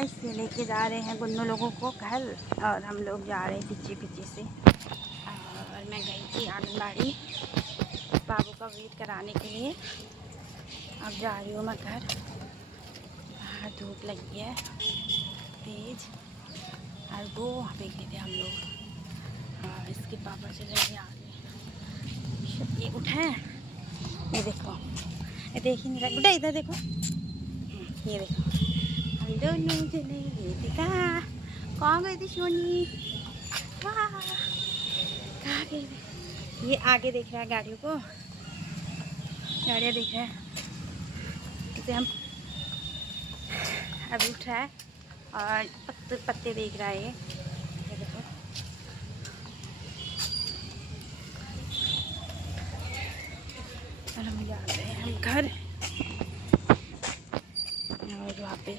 Guys ये लेके जा रहे हैं गुन्नू लोगों को घर, और हम लोग जा रहे हैं पीछे पीछे से। और मैं गई थी आंगनबाड़ी बाबू का वेट कराने के लिए। अब जा रही हूँ मैं घर। बाहर धूप लगी है तेज, और वो वहाँ पे गए थे हम लोग। और इसके पापा चले गए आगे। ये उठे, ये देखो, ये देख ही नहीं रहा गुड्डा, इधर देखो, ये देखो हम दोनों चले गए थे। कहाँ गए थे सोनी? वाह, कहाँ गए थे? ये आगे देख रहा है गाड़ियों को, गाड़ियाँ देख रहा है। इसे हम अभी उठ रहा है और पत्ते पत्ते देख रहा है। ये देखो, और हम जा रहे हैं हम घर। और वहाँ पे